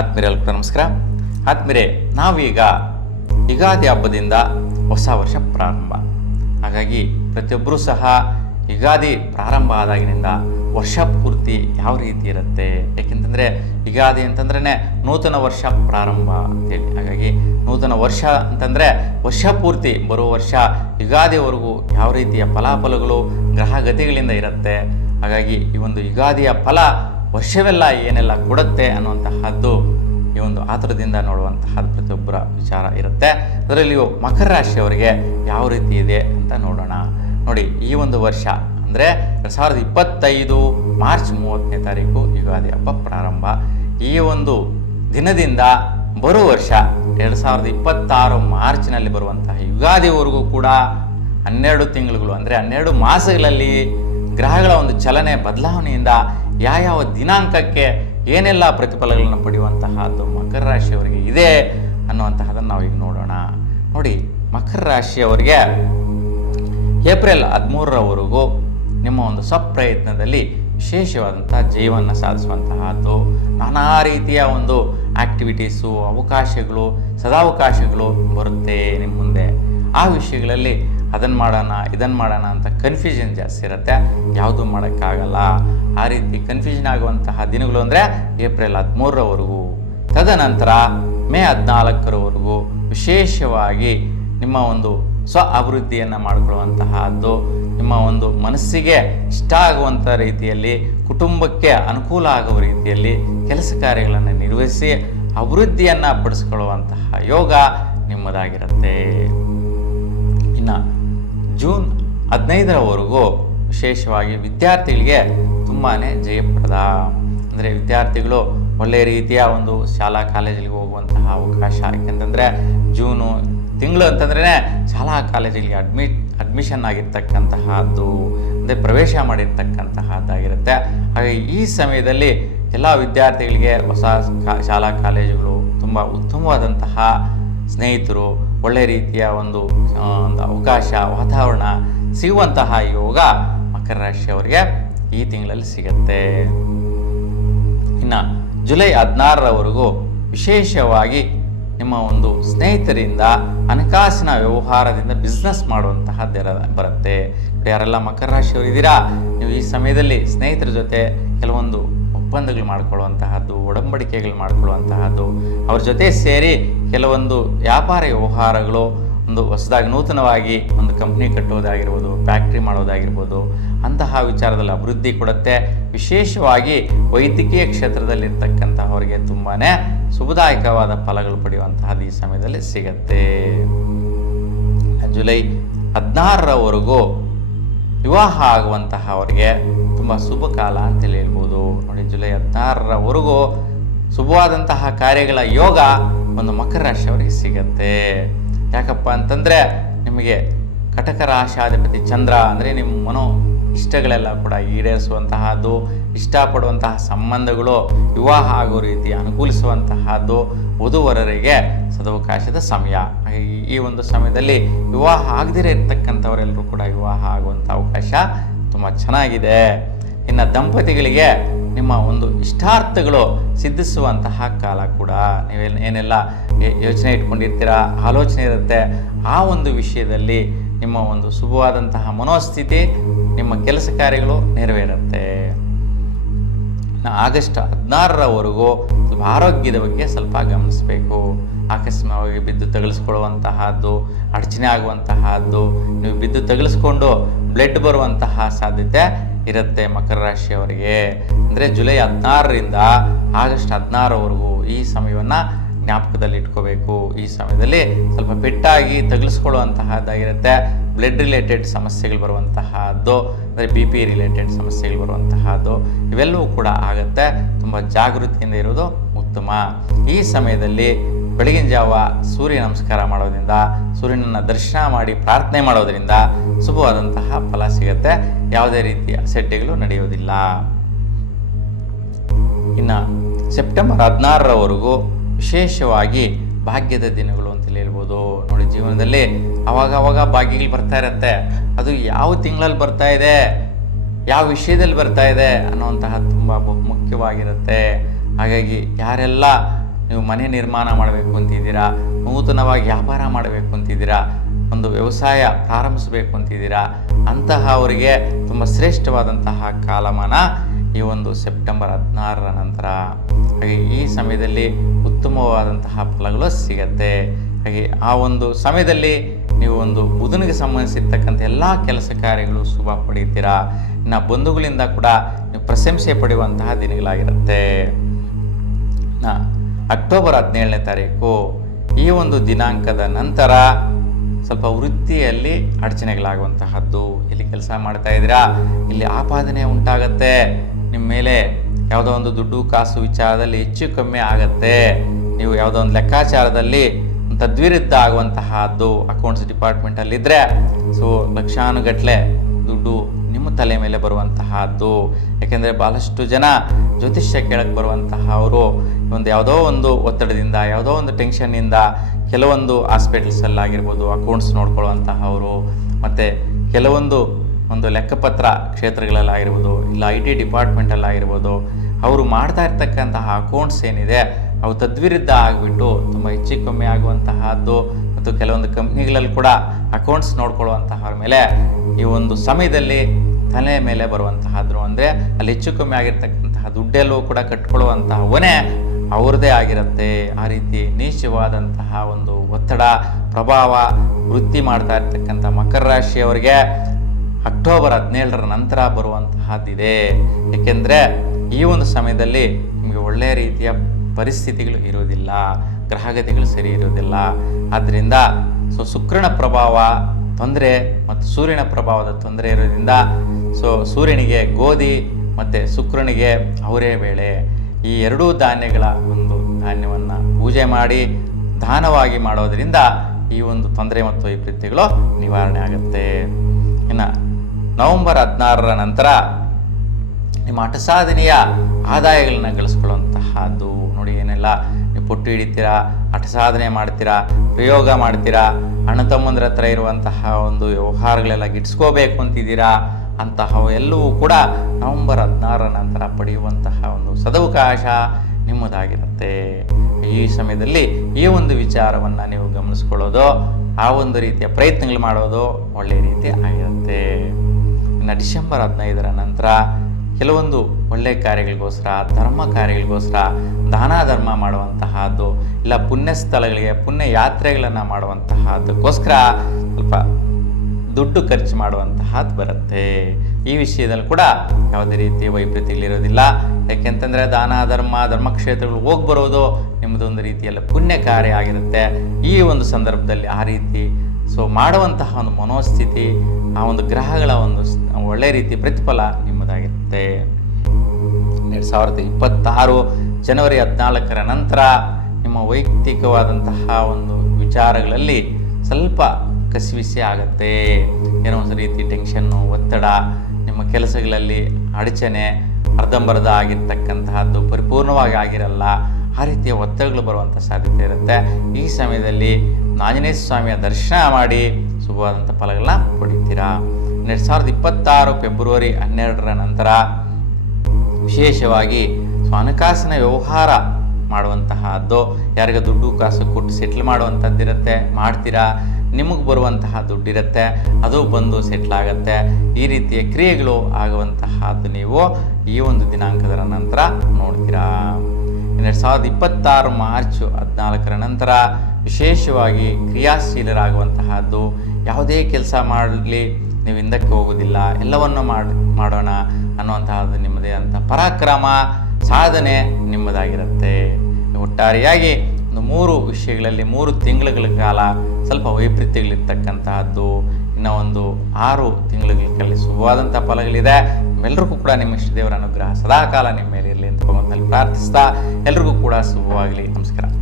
ಆತ್ಮೀಯರೆಲ್ಲರೂ ಕೂಡ ನಮಸ್ಕಾರ. ಆತ್ಮೀಯರೇ, ನಾವೀಗ ಯುಗಾದಿ ಹಬ್ಬದಿಂದ ಹೊಸ ವರ್ಷ ಪ್ರಾರಂಭ. ಹಾಗಾಗಿ ಪ್ರತಿಯೊಬ್ಬರೂ ಸಹ ಯುಗಾದಿ ಪ್ರಾರಂಭ ಆದಾಗಿನಿಂದ ವರ್ಷ ಪೂರ್ತಿ ಯಾವ ರೀತಿ ಇರುತ್ತೆ, ಏಕೆಂತಂದರೆ ಯುಗಾದಿ ಅಂತಂದ್ರೇ ನೂತನ ವರ್ಷ ಪ್ರಾರಂಭ ಅಂತೇಳಿ. ಹಾಗಾಗಿ ನೂತನ ವರ್ಷ ಅಂತಂದರೆ ವರ್ಷ ಪೂರ್ತಿ ಬರುವ ವರ್ಷ ಯುಗಾದಿವರೆಗೂ ಯಾವ ರೀತಿಯ ಫಲಾಫಲಗಳು ಗ್ರಹಗತಿಗಳಿಂದ ಇರುತ್ತೆ. ಹಾಗಾಗಿ ಈ ಒಂದು ಯುಗಾದಿಯ ಫಲ ವರ್ಷವೆಲ್ಲ ಏನೆಲ್ಲ ಕೊಡುತ್ತೆ ಅನ್ನುವಂತಹದ್ದು ಈ ಒಂದು ಆತುರದಿಂದ ನೋಡುವಂತಹದ್ದು ಪ್ರತಿಯೊಬ್ಬರ ವಿಚಾರ ಇರುತ್ತೆ. ಅದರಲ್ಲಿಯೂ ಮಕರ ರಾಶಿಯವರಿಗೆ ಯಾವ ರೀತಿ ಇದೆ ಅಂತ ನೋಡೋಣ. ನೋಡಿ, ಈ ಒಂದು ವರ್ಷ ಅಂದರೆ 2025 ಮಾರ್ಚ್ 30ನೇ ತಾರೀಕು ಯುಗಾದಿ ಹಬ್ಬ ಪ್ರಾರಂಭ. ಈ ಒಂದು ದಿನದಿಂದ ಬರುವ ವರ್ಷ 2026 ಮಾರ್ಚ್ನಲ್ಲಿ ಬರುವಂತಹ ಯುಗಾದಿವರೆಗೂ ಕೂಡ 12 ತಿಂಗಳುಗಳು ಅಂದರೆ 12 ಮಾಸಗಳಲ್ಲಿ ಗ್ರಹಗಳ ಒಂದು ಚಲನೆ ಬದಲಾವಣೆಯಿಂದ ಯಾವ ದಿನಾಂಕಕ್ಕೆ ಏನೆಲ್ಲ ಪ್ರತಿಫಲಗಳನ್ನು ಪಡೆಯುವಂತಹದ್ದು ಮಕರ ರಾಶಿಯವರಿಗೆ ಇದೆ ಅನ್ನುವಂತಹದನ್ನು ನಾವೀಗ ನೋಡೋಣ. ನೋಡಿ, ಮಕರ ರಾಶಿಯವರಿಗೆ ಏಪ್ರಿಲ್ 13ರವರೆಗೂ ನಿಮ್ಮ ಒಂದು ಸ್ವಪ್ರಯತ್ನದಲ್ಲಿ ವಿಶೇಷವಾದಂಥ ಜಯವನ್ನು ಸಾಧಿಸುವಂತಹದ್ದು, ನಾನಾ ರೀತಿಯ ಒಂದು ಆಕ್ಟಿವಿಟೀಸು, ಅವಕಾಶಗಳು, ಸದಾವಕಾಶಗಳು ಬರುತ್ತೆ ನಿಮ್ಮ ಮುಂದೆ. ಆ ವಿಷಯಗಳಲ್ಲಿ ಅದನ್ನು ಮಾಡೋಣ ಇದನ್ನು ಮಾಡೋಣ ಅಂತ ಕನ್ಫ್ಯೂಷನ್ ಜಾಸ್ತಿ ಇರುತ್ತೆ, ಯಾವುದೂ ಮಾಡೋಕ್ಕಾಗಲ್ಲ. ಆ ರೀತಿ ಕನ್ಫ್ಯೂಷನ್ ಆಗುವಂತಹ ದಿನಗಳು ಅಂದರೆ ಏಪ್ರಿಲ್ 13ರವರೆಗೂ. ತದನಂತರ ಮೇ 14ರವರೆಗೂ ವಿಶೇಷವಾಗಿ ನಿಮ್ಮ ಒಂದು ಸ್ವ ಅಭಿವೃದ್ಧಿಯನ್ನು ಮಾಡಿಕೊಳ್ಳುವಂತಹದ್ದು, ನಿಮ್ಮ ಒಂದು ಮನಸ್ಸಿಗೆ ಇಷ್ಟ ಆಗುವಂಥ ರೀತಿಯಲ್ಲಿ, ಕುಟುಂಬಕ್ಕೆ ಅನುಕೂಲ ಆಗುವ ರೀತಿಯಲ್ಲಿ ಕೆಲಸ ಕಾರ್ಯಗಳನ್ನು ನಿರ್ವಹಿಸಿ ಅಭಿವೃದ್ಧಿಯನ್ನು ಪಡಿಸ್ಕೊಳ್ಳುವಂತಹ ಯೋಗ ನಿಮ್ಮದಾಗಿರುತ್ತೆ. ಇನ್ನು ಜೂನ್ 15ರವರೆಗೂ ವಿಶೇಷವಾಗಿ ವಿದ್ಯಾರ್ಥಿಗಳಿಗೆ ತುಂಬಾ ಜಯಪ್ರದ. ಅಂದರೆ ವಿದ್ಯಾರ್ಥಿಗಳು ಒಳ್ಳೆಯ ರೀತಿಯ ಒಂದು ಶಾಲಾ ಕಾಲೇಜಿಗೆ ಹೋಗುವಂತಹ ಅವಕಾಶ. ಯಾಕೆಂತಂದರೆ ಜೂನು ತಿಂಗಳು ಅಂತಂದ್ರೇ ಶಾಲಾ ಕಾಲೇಜಿಗೆ ಅಡ್ಮಿಷನ್ ಆಗಿರ್ತಕ್ಕಂತಹದ್ದು, ಅಂದರೆ ಪ್ರವೇಶ ಮಾಡಿರ್ತಕ್ಕಂತಹದ್ದಾಗಿರುತ್ತೆ. ಹಾಗೆ ಈ ಸಮಯದಲ್ಲಿ ಎಲ್ಲ ವಿದ್ಯಾರ್ಥಿಗಳಿಗೆ ಹೊಸ ಶಾಲಾ ಕಾಲೇಜುಗಳು, ತುಂಬ ಉತ್ತಮವಾದಂತಹ ಸ್ನೇಹಿತರು, ಒಳ್ಳೆಯ ರೀತಿಯ ಒಂದು ಅವಕಾಶ, ವಾತಾವರಣ ಸಿಗುವಂತಹ ಯೋಗ ಮಕರ ರಾಶಿಯವರಿಗೆ ಈ ತಿಂಗಳಲ್ಲಿ ಸಿಗುತ್ತೆ. ಇನ್ನು ಜುಲೈ 16ರವರೆಗೂ ವಿಶೇಷವಾಗಿ ನಿಮ್ಮ ಒಂದು ಸ್ನೇಹಿತರಿಂದ ಹಣಕಾಸಿನ ವ್ಯವಹಾರದಿಂದ ಬಿಸ್ನೆಸ್ ಮಾಡುವಂತಹದ್ದು ಬರುತ್ತೆ. ಯಾರೆಲ್ಲ ಮಕರ ರಾಶಿಯವರು ಇದ್ದೀರಾ, ನೀವು ಈ ಸಮಯದಲ್ಲಿ ಸ್ನೇಹಿತರ ಜೊತೆ ಕೆಲವೊಂದು ಒಪ್ಪಂದಗಳು ಮಾಡಿಕೊಳ್ಳುವಂತಹದ್ದು, ಒಡಂಬಡಿಕೆಗಳು ಮಾಡಿಕೊಳ್ಳುವಂತಹದ್ದು, ಅವ್ರ ಜೊತೆ ಸೇರಿ ಕೆಲವೊಂದು ವ್ಯಾಪಾರ ವ್ಯವಹಾರಗಳು, ಒಂದು ಹೊಸದಾಗಿ ನೂತನವಾಗಿ ಒಂದು ಕಂಪ್ನಿ ಕಟ್ಟೋದಾಗಿರ್ಬೋದು, ಫ್ಯಾಕ್ಟ್ರಿ ಮಾಡೋದಾಗಿರ್ಬೋದು, ಅಂತಹ ವಿಚಾರದಲ್ಲಿ ಅಭಿವೃದ್ಧಿ ಕೊಡುತ್ತೆ. ವಿಶೇಷವಾಗಿ ವೈದ್ಯಕೀಯ ಕ್ಷೇತ್ರದಲ್ಲಿರ್ತಕ್ಕಂಥವರಿಗೆ ತುಂಬಾ ಶುಭದಾಯಕವಾದ ಫಲಗಳು ಪಡೆಯುವಂತಹದ್ದು ಈ ಸಮಯದಲ್ಲಿ ಸಿಗತ್ತೆ. ಜುಲೈ 16ರವರೆಗೂ ವಿವಾಹ ಆಗುವಂತಹವರಿಗೆ ತುಂಬ ಶುಭ ಕಾಲ ಅಂತೇಳಿ ಹೇಳ್ಬೋದು. ನೋಡಿ, ಜುಲೈ 16ರವರೆಗೂ ಶುಭವಾದಂತಹ ಕಾರ್ಯಗಳ ಯೋಗ ಒಂದು ಮಕರ ರಾಶಿಯವರಿಗೆ ಸಿಗತ್ತೆ. ಯಾಕಪ್ಪ ಅಂತಂದರೆ ನಿಮಗೆ ಕಟಕ ರಾಶಾಧಿಪತಿ ಚಂದ್ರ ಅಂದರೆ ನಿಮ್ಮ ಮನೋ ಇಷ್ಟಗಳೆಲ್ಲ ಕೂಡ ಈಡೇರಿಸುವಂತಹದ್ದು, ಇಷ್ಟಪಡುವಂತಹ ಸಂಬಂಧಗಳು ವಿವಾಹ ಆಗೋ ರೀತಿ ಅನುಕೂಲಿಸುವಂತಹದ್ದು ವಧುವರರಿಗೆ ಸದವಕಾಶದ ಸಮಯ. ಈ ಒಂದು ಸಮಯದಲ್ಲಿ ವಿವಾಹ ಆಗದಿರೇ ಇರ್ತಕ್ಕಂಥವರೆಲ್ಲರೂ ಕೂಡ ವಿವಾಹ ಆಗುವಂಥ ಅವಕಾಶ ತುಂಬ ಚೆನ್ನಾಗಿದೆ. ಇನ್ನು ದಂಪತಿಗಳಿಗೆ ನಿಮ್ಮ ಒಂದು ಇಷ್ಟಾರ್ಥಗಳು ಸಿದ್ಧಿಸುವಂತಹ ಕಾಲ ಕೂಡ. ಏನೆಲ್ಲ ಯೋಚನೆ ಇಟ್ಕೊಂಡಿರ್ತೀರಾ, ಆಲೋಚನೆ ಇರುತ್ತೆ, ಆ ಒಂದು ವಿಷಯದಲ್ಲಿ ನಿಮ್ಮ ಒಂದು ಶುಭವಾದಂತಹ ಮನೋಸ್ಥಿತಿ, ನಿಮ್ಮ ಕೆಲಸ ಕಾರ್ಯಗಳು ನೆರವೇರುತ್ತೆ. ಆಗಸ್ಟ್ 16ರವರೆಗೂ ಆರೋಗ್ಯದ ಬಗ್ಗೆ ಸ್ವಲ್ಪ ಗಮನಿಸಬೇಕು. ಆಕಸ್ಮಿಕವಾಗಿ ಬಿದ್ದು ತಗುಲಿಸ್ಕೊಳ್ಳುವಂತಹದ್ದು, ಅಡಚಣೆ ಆಗುವಂತಹದ್ದು, ನೀವು ಬಿದ್ದು ತಗುಲಿಸ್ಕೊಂಡು ಬ್ಲಡ್ ಬರುವಂತಹ ಸಾಧ್ಯತೆ ಇರುತ್ತೆ ಮಕರ ರಾಶಿಯವರಿಗೆ. ಅಂದರೆ ಜುಲೈ 16ರಿಂದ ಆಗಸ್ಟ್ 16ರವರೆಗೂ ಈ ಸಮಯವನ್ನು ಜ್ಞಾಪಕದಲ್ಲಿ ಇಟ್ಕೋಬೇಕು. ಈ ಸಮಯದಲ್ಲಿ ಸ್ವಲ್ಪ ಪೆಟ್ಟಾಗಿ ತಗುಲಿಸ್ಕೊಳ್ಳುವಂತಹದ್ದಾಗಿರುತ್ತೆ. ಬ್ಲಡ್ ರಿಲೇಟೆಡ್ ಸಮಸ್ಯೆಗಳು ಬರುವಂತಹದ್ದು, ಅಂದರೆ BP ರಿಲೇಟೆಡ್ ಸಮಸ್ಯೆಗಳು ಬರುವಂತಹದ್ದು, ಇವೆಲ್ಲವೂ ಕೂಡ ಆಗುತ್ತೆ. ತುಂಬ ಜಾಗೃತಿಯಿಂದ ಇರೋದು ಉತ್ತಮ. ಈ ಸಮಯದಲ್ಲಿ ಬೆಳಗಿನ ಜಾವ ಸೂರ್ಯ ನಮಸ್ಕಾರ ಮಾಡೋದ್ರಿಂದ, ಸೂರ್ಯನನ್ನು ದರ್ಶನ ಮಾಡಿ ಪ್ರಾರ್ಥನೆ ಮಾಡೋದ್ರಿಂದ ಶುಭವಾದಂತಹ ಫಲ ಸಿಗುತ್ತೆ. ಯಾವುದೇ ರೀತಿಯ ಸೆಡ್ಡೆಗಳು ನಡೆಯೋದಿಲ್ಲ. ಇನ್ನು ಸೆಪ್ಟೆಂಬರ್ 16ರವರೆಗೂ ವಿಶೇಷವಾಗಿ ಭಾಗ್ಯದ ದಿನಗಳು ಅಂತೇಳಿ ಹೇಳ್ಬೋದು. ನೋಡಿ, ಜೀವನದಲ್ಲಿ ಅವಾಗ ಭಾಗ್ಯಗಳು ಬರ್ತಾ ಇರುತ್ತೆ. ಅದು ಯಾವ ತಿಂಗಳಲ್ಲಿ ಬರ್ತಾ ಇದೆ, ಯಾವ ವಿಷಯದಲ್ಲಿ ಬರ್ತಾ ಇದೆ ಅನ್ನುವಂತಹ ತುಂಬ ಬಹುಮುಖ್ಯವಾಗಿರುತ್ತೆ. ಹಾಗಾಗಿ ಯಾರೆಲ್ಲ ನೀವು ಮನೆ ನಿರ್ಮಾಣ ಮಾಡಬೇಕು ಅಂತಿದ್ದೀರಾ, ನೂತನವಾಗಿ ವ್ಯಾಪಾರ ಮಾಡಬೇಕು ಅಂತಿದ್ದೀರಾ, ಒಂದು ವ್ಯವಸಾಯ ಪ್ರಾರಂಭಿಸಬೇಕು ಅಂತಿದ್ದೀರಾ, ಅಂತಹವರಿಗೆ ತುಂಬ ಶ್ರೇಷ್ಠವಾದಂತಹ ಕಾಲಮಾನ ಈ ಒಂದು ಸೆಪ್ಟೆಂಬರ್ 16ರ ನಂತರ. ಹಾಗೆ ಈ ಸಮಯದಲ್ಲಿ ಉತ್ತಮವಾದಂತಹ ಫಲಗಳು ಸಿಗತ್ತೆ. ಹಾಗೆ ಆ ಒಂದು ಸಮಯದಲ್ಲಿ ನೀವು ಒಂದು ಬುಧನಿಗೆ ಸಂಬಂಧಿಸಿರ್ತಕ್ಕಂಥ ಎಲ್ಲ ಕೆಲಸ ಕಾರ್ಯಗಳು ಶುಭ ಪಡೀತೀರಾ. ಇನ್ನು ಬಂಧುಗಳಿಂದ ಕೂಡ ನೀವು ಪ್ರಶಂಸೆ ಪಡೆಯುವಂತಹ ದಿನಗಳಾಗಿರುತ್ತೆ. ಅಕ್ಟೋಬರ್ 17ನೇ ತಾರೀಕು ಈ ಒಂದು ದಿನಾಂಕದ ನಂತರ ಸ್ವಲ್ಪ ವೃತ್ತಿಯಲ್ಲಿ ಅಡಚಣೆಗಳಾಗುವಂತಹದ್ದು. ಇಲ್ಲಿ ಕೆಲಸ ಮಾಡ್ತಾ ಇದ್ದೀರಾ, ಇಲ್ಲಿ ಆಪಾದನೆ ಉಂಟಾಗತ್ತೆ, ನಿಮ್ಮ ಮೇಲೆ ಯಾವುದೋ ಒಂದು ದುಡ್ಡು ಕಾಸು ವಿಚಾರದಲ್ಲಿ ಹೆಚ್ಚು ಕಮ್ಮಿ ಆಗತ್ತೆ. ನೀವು ಯಾವುದೋ ಒಂದು ಲೆಕ್ಕಾಚಾರದಲ್ಲಿ ತದ್ವಿರುದ್ಧ ಆಗುವಂತಹದ್ದು ಅಕೌಂಟ್ಸ್ ಡಿಪಾರ್ಟ್ಮೆಂಟಲ್ಲಿ ಇದ್ದರೆ ಲಕ್ಷಾನುಗಟ್ಟಲೆ ದುಡ್ಡು ನಿಮ್ಮ ತಲೆ ಮೇಲೆ ಬರುವಂತಹದ್ದು. ಯಾಕೆಂದರೆ ಭಾಳಷ್ಟು ಜನ ಜ್ಯೋತಿಷ್ಯ ಕೇಳಕ್ಕೆ ಬರುವಂತಹ ಯಾವುದೋ ಒಂದು ಒತ್ತಡದಿಂದ, ಯಾವುದೋ ಒಂದು ಟೆನ್ಷನ್ನಿಂದ ಕೆಲವೊಂದು ಹಾಸ್ಪಿಟಲ್ಸಲ್ಲಾಗಿರ್ಬೋದು ಅಕೌಂಟ್ಸ್ ನೋಡ್ಕೊಳ್ಳುವಂತಹವರು, ಮತ್ತು ಕೆಲವೊಂದು ಲೆಕ್ಕಪತ್ರ ಕ್ಷೇತ್ರಗಳಲ್ಲಾಗಿರ್ಬೋದು, ಇಲ್ಲ IT ಡಿಪಾರ್ಟ್ಮೆಂಟಲ್ಲಾಗಿರ್ಬೋದು, ಅವರು ಮಾಡ್ತಾ ಇರ್ತಕ್ಕಂತಹ ಅಕೌಂಟ್ಸ್ ಏನಿದೆ ಅವು ತದ್ವಿರುದ್ಧ ಆಗಿಬಿಟ್ಟು ತುಂಬ ಹೆಚ್ಚು ಕಮ್ಮಿ ಆಗುವಂತಹದ್ದು. ಮತ್ತು ಕೆಲವೊಂದು ಕಂಪ್ನಿಗಳಲ್ಲಿ ಕೂಡ ಅಕೌಂಟ್ಸ್ ನೋಡ್ಕೊಳ್ಳುವಂತಹವ್ರ ಮೇಲೆ ಈ ಒಂದು ಸಮಯದಲ್ಲಿ ತಲೆ ಮೇಲೆ ಬರುವಂತಹದ್ರು, ಅಂದರೆ ಅಲ್ಲಿ ಹೆಚ್ಚು ಕಮ್ಮಿ ಆಗಿರ್ತಕ್ಕಂತಹ ದುಡ್ಡೆಲ್ಲೂ ಕೂಡ ಕಟ್ಕೊಳ್ಳುವಂತಹ ಹೊಣೆ ಅವ್ರದ್ದೇ ಆಗಿರುತ್ತೆ. ಆ ರೀತಿ ನೀಚವಾದಂತಹ ಒಂದು ಒತ್ತಡ ಪ್ರಭಾವ ವೃತ್ತಿ ಮಾಡ್ತಾ ಇರ್ತಕ್ಕಂಥ ಮಕರ ರಾಶಿಯವರಿಗೆ ಅಕ್ಟೋಬರ್ 17ರ ನಂತರ ಬರುವಂತಹದ್ದಿದೆ. ಏಕೆಂದರೆ ಈ ಒಂದು ಸಮಯದಲ್ಲಿ ನಿಮಗೆ ಒಳ್ಳೆಯ ರೀತಿಯ ಪರಿಸ್ಥಿತಿಗಳು ಇರೋದಿಲ್ಲ, ಗ್ರಹಗತಿಗಳು ಸರಿ ಇರೋದಿಲ್ಲ. ಆದ್ದರಿಂದ ಶುಕ್ರನ ಪ್ರಭಾವ ತೊಂದರೆ ಮತ್ತು ಸೂರ್ಯನ ಪ್ರಭಾವದ ತೊಂದರೆ ಇರೋದ್ರಿಂದ ಸೂರ್ಯನಿಗೆ ಗೋಧಿ ಮತ್ತು ಶುಕ್ರನಿಗೆ ಅವರೇ ಬೇಳೆ, ಈ ಎರಡೂ ಧಾನ್ಯಗಳ ಒಂದು ಧಾನ್ಯವನ್ನು ಪೂಜೆ ಮಾಡಿ ದಾನವಾಗಿ ಮಾಡೋದರಿಂದ ಈ ಒಂದು ತೊಂದರೆ ಮತ್ತು ವೈಪರೀತ್ಯಗಳು ನಿವಾರಣೆ ಆಗುತ್ತೆ. ಇನ್ನು ನವೆಂಬರ್ 16ರ ನಂತರ ನಿಮ್ಮ ಹಠಸಾಧನೆಯ ಆದಾಯಗಳನ್ನ ಗಳಿಸ್ಕೊಳ್ಳುವಂತಹದ್ದು. ನೋಡಿ, ಏನೆಲ್ಲ ನೀವು ಪೊಟ್ಟು ಹಿಡಿತೀರಾ, ಹಠಸಾಧನೆ ಮಾಡ್ತೀರಾ, ಪ್ರಯೋಗ ಮಾಡ್ತೀರಾ, ಅಣ್ಣ ತಮ್ಮಂದ್ರ ಹತ್ರ ಇರುವಂತಹ ಒಂದು ವ್ಯವಹಾರಗಳೆಲ್ಲ ಗಿಟ್ಸ್ಕೋಬೇಕು ಅಂತಿದ್ದೀರಾ, ಅಂತಹವು ಎಲ್ಲವೂ ಕೂಡ ನವೆಂಬರ್ 16ರ ನಂತರ ಪಡೆಯುವಂತಹ ಒಂದು ಸದವಕಾಶ ನಿಮ್ಮದಾಗಿರುತ್ತೆ. ಈ ಸಮಯದಲ್ಲಿ ಈ ಒಂದು ವಿಚಾರವನ್ನು ನೀವು ಗಮನಿಸ್ಕೊಳ್ಳೋದು, ಆ ಒಂದು ರೀತಿಯ ಪ್ರಯತ್ನಗಳು ಮಾಡೋದು ಒಳ್ಳೆಯ ರೀತಿ ಆಗಿರುತ್ತೆ. ಇನ್ನು ಡಿಸೆಂಬರ್ 15ರ ನಂತರ ಕೆಲವೊಂದು ಒಳ್ಳೆಯ ಕಾರ್ಯಗಳಿಗೋಸ್ಕರ, ಧರ್ಮ ಕಾರ್ಯಗಳಿಗೋಸ್ಕರ ದಾನ ಧರ್ಮ ಮಾಡುವಂತಹದ್ದು, ಇಲ್ಲ ಪುಣ್ಯ ಸ್ಥಳಗಳಿಗೆ ಪುಣ್ಯ ಯಾತ್ರೆಗಳನ್ನು ಮಾಡುವಂತಹದ್ದಕ್ಕೋಸ್ಕರ ಸ್ವಲ್ಪ ದುಡ್ಡು ಖರ್ಚು ಮಾಡುವಂತಹದ್ದು ಬರುತ್ತೆ. ಈ ವಿಷಯದಲ್ಲಿ ಕೂಡ ಯಾವುದೇ ರೀತಿಯ ವೈಪರೀತ್ಯಗಳಿರೋದಿಲ್ಲ. ಯಾಕೆಂತಂದರೆ ದಾನ ಧರ್ಮಕ್ಷೇತ್ರಗಳು ಹೋಗಿ ಬರೋದು ನಿಮ್ಮದೊಂದು ರೀತಿಯಲ್ಲಿ ಪುಣ್ಯ ಕಾರ್ಯ ಆಗಿರುತ್ತೆ. ಈ ಒಂದು ಸಂದರ್ಭದಲ್ಲಿ ಆ ರೀತಿ ಮಾಡುವಂತಹ ಒಂದು ಮನೋಸ್ಥಿತಿ, ಆ ಒಂದು ಗ್ರಹಗಳ ಒಂದು ಒಳ್ಳೆಯ ರೀತಿ ಪ್ರತಿಫಲ ನಿಮ್ಮದಾಗಿರುತ್ತೆ. 2026 ಜನವರಿ 14ರ ನಂತರ ನಿಮ್ಮ ವೈಯಕ್ತಿಕವಾದಂತಹ ಒಂದು ವಿಚಾರಗಳಲ್ಲಿ ಸ್ವಲ್ಪ ಕಸಿವಿಸಿ ಆಗುತ್ತೆ. ಏನೋ ಒಂದು ರೀತಿ ಟೆನ್ಷನ್ನು, ಒತ್ತಡ, ನಿಮ್ಮ ಕೆಲಸಗಳಲ್ಲಿ ಅಡಚಣೆ, ಅರ್ಧಂಬರ್ಧ ಆಗಿರ್ತಕ್ಕಂತಹದ್ದು ಪರಿಪೂರ್ಣವಾಗಿ ಆಗಿರಲ್ಲ. ಆ ರೀತಿಯ ಒತ್ತಡಗಳು ಬರುವಂಥ ಸಾಧ್ಯತೆ ಇರುತ್ತೆ. ಈ ಸಮಯದಲ್ಲಿ ಆಂಜನೇಯ ಸ್ವಾಮಿಯ ದರ್ಶನ ಮಾಡಿ ಶುಭವಾದಂಥ ಫಲಗಳನ್ನ ಪಡಿತೀರಾ. 2026 ಫೆಬ್ರವರಿ 12ರ ನಂತರ ವಿಶೇಷವಾಗಿ ಹಣಕಾಸಿನ ವ್ಯವಹಾರ ಮಾಡುವಂತಹದ್ದು, ಯಾರಿಗೆ ದುಡ್ಡು ಕಾಸು ಕೊಟ್ಟು ಸೆಟ್ಲ್ ಮಾಡುವಂಥದ್ದಿರುತ್ತೆ, ಮಾಡ್ತೀರಾ. ನಿಮಗೆ ಬರುವಂತಹ ದುಡ್ಡಿರುತ್ತೆ, ಅದು ಬಂದು ಸೆಟ್ಲ್ ಆಗುತ್ತೆ. ಈ ರೀತಿಯ ಕ್ರಿಯೆಗಳು ಆಗುವಂತಹದ್ದು ನೀವು ಈ ಒಂದು ದಿನಾಂಕದ ನಂತರ ನೋಡ್ತೀರಾ. 2026 ಮಾರ್ಚ್ 14ರ ನಂತರ ವಿಶೇಷವಾಗಿ ಕ್ರಿಯಾಶೀಲರಾಗುವಂತಹದ್ದು. ಯಾವುದೇ ಕೆಲಸ ಮಾಡಲಿ ನೀವು ಹಿಂದಕ್ಕೆ ಹೋಗೋದಿಲ್ಲ, ಎಲ್ಲವನ್ನು ಮಾಡೋಣ ಅನ್ನುವಂತಹದ್ದು ನಿಮ್ಮದೇ ಅಂತ ಪರಾಕ್ರಮ ಸಾಧನೆ ನಿಮ್ಮದಾಗಿರುತ್ತೆ. ಒಟ್ಟಾರೆಯಾಗಿ ಒಂದು 3 ವಿಷಯಗಳಲ್ಲಿ 3 ತಿಂಗಳುಗಳ ಕಾಲ ಸ್ವಲ್ಪ ವೈಪರೀತ್ಯಗಳಿರ್ತಕ್ಕಂತಹದ್ದು. ಇನ್ನು ಒಂದು 6 ತಿಂಗಳುಗಳಲ್ಲಿ ಶುಭವಾದಂಥ ಫಲಗಳಿದೆ. ಎಲ್ಲರಿಗೂ ಕೂಡ ನಿಮ್ಮ ಇಷ್ಟ ದೇವರ ಅನುಗ್ರಹ ಸದಾಕಾಲ ನಿಮ್ಮ ಮೇಲೆ ಇರಲಿ ಅಂತ ಭಗವಂತನಲ್ಲಿ ಪ್ರಾರ್ಥಿಸ್ತಾ ಎಲ್ರಿಗೂ ಕೂಡ ಶುಭವಾಗಲಿ. ನಮಸ್ಕಾರ.